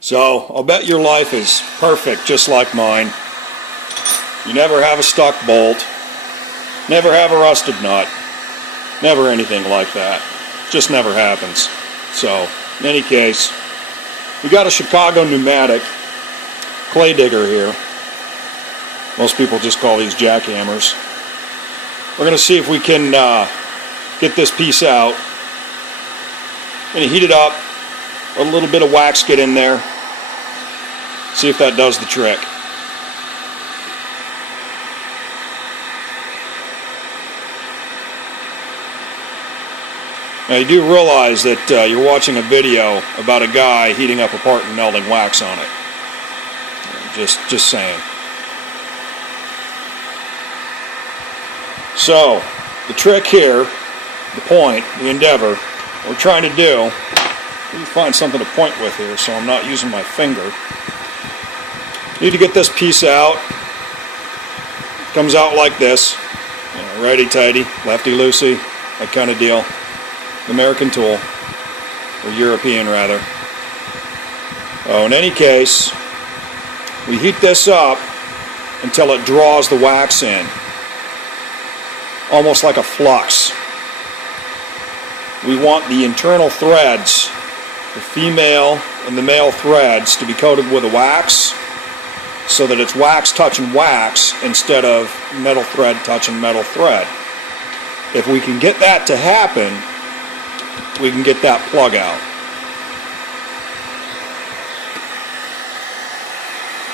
So I'll bet your life is perfect just like mine. You never have a stuck bolt, never have a rusted nut, never anything like that. Just never happens. So in any case, we got a Chicago pneumatic clay digger here. Most people just call these jackhammers. We're going to see if we can get this piece out. I'm going to heat it up. A little bit of wax get in there. See if that does the trick. Now you do realize that you're watching a video about a guy heating up a part and melting wax on it. Just saying. So, the trick here, the point, the endeavor, what we're trying to do, let me find something to point with here so I'm not using my finger. Need to get this piece out. It comes out like this. Righty-tighty, lefty-loosey, that kind of deal. American tool, or European rather. In any case, we heat this up until it draws the wax in. Almost like a flux. We want the internal threads, the female and the male threads, to be coated with a wax so that it's wax touching wax instead of metal thread touching metal thread. If we can get that to happen, we can get that plug out.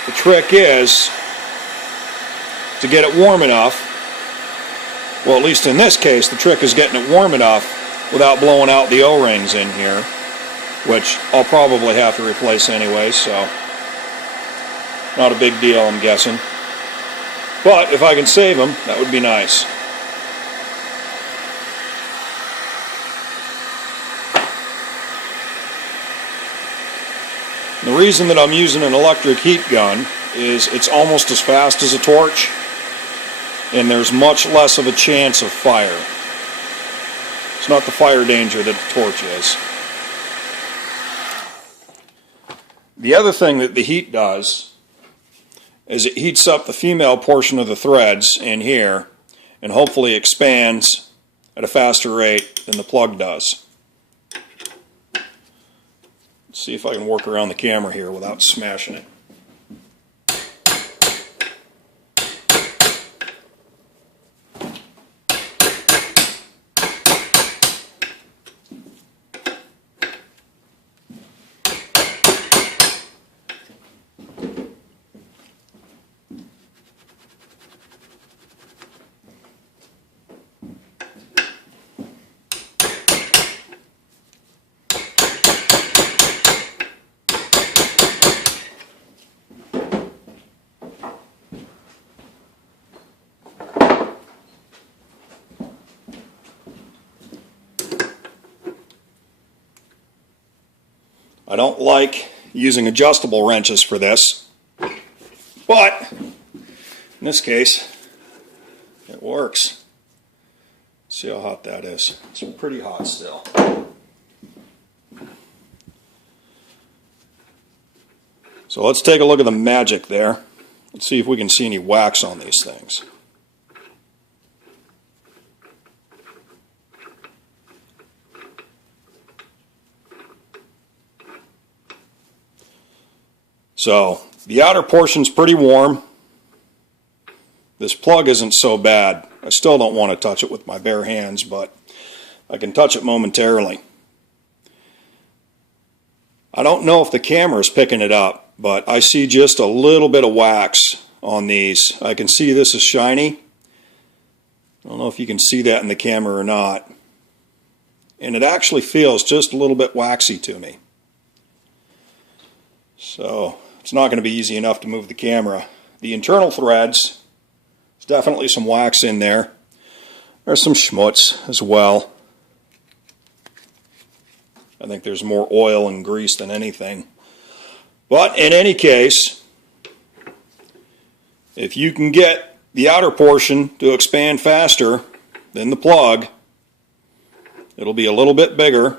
The trick is to get it warm enough. Well, at least in this case, the trick is getting it warm enough without blowing out the O-rings in here, which I'll probably have to replace anyway, so not a big deal, I'm guessing. But if I can save them, that would be nice. The reason that I'm using an electric heat gun is it's almost as fast as a torch, and there's much less of a chance of fire. It's not the fire danger that a torch is. The other thing that the heat does is it heats up the female portion of the threads in here and hopefully expands at a faster rate than the plug does. Let's see if I can work around the camera here without smashing it. I don't like using adjustable wrenches for this, but in this case, it works. See how hot that is. It's pretty hot still. So let's take a look at the magic there. Let's see if we can see any wax on these things. So the outer portion's pretty warm. This plug isn't so bad. I still don't want to touch it with my bare hands, but I can touch it momentarily. I don't know if the camera is picking it up, but I see just a little bit of wax on these. I can see this is shiny. I don't know if you can see that in the camera or not. And it actually feels just a little bit waxy to me. So it's not going to be easy enough to move the camera. The internal threads, there's definitely some wax in there. There's some schmutz as well. I think there's more oil and grease than anything. But in any case, if you can get the outer portion to expand faster than the plug, it'll be a little bit bigger.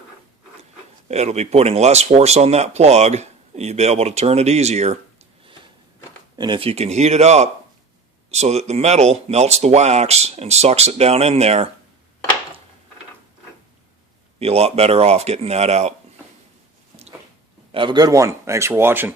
It'll be putting less force on that plug, you'll be able to turn it easier. And if you can heat it up so that the metal melts the wax and sucks it down in there, be a lot better off getting that out. Have a good one. Thanks for watching.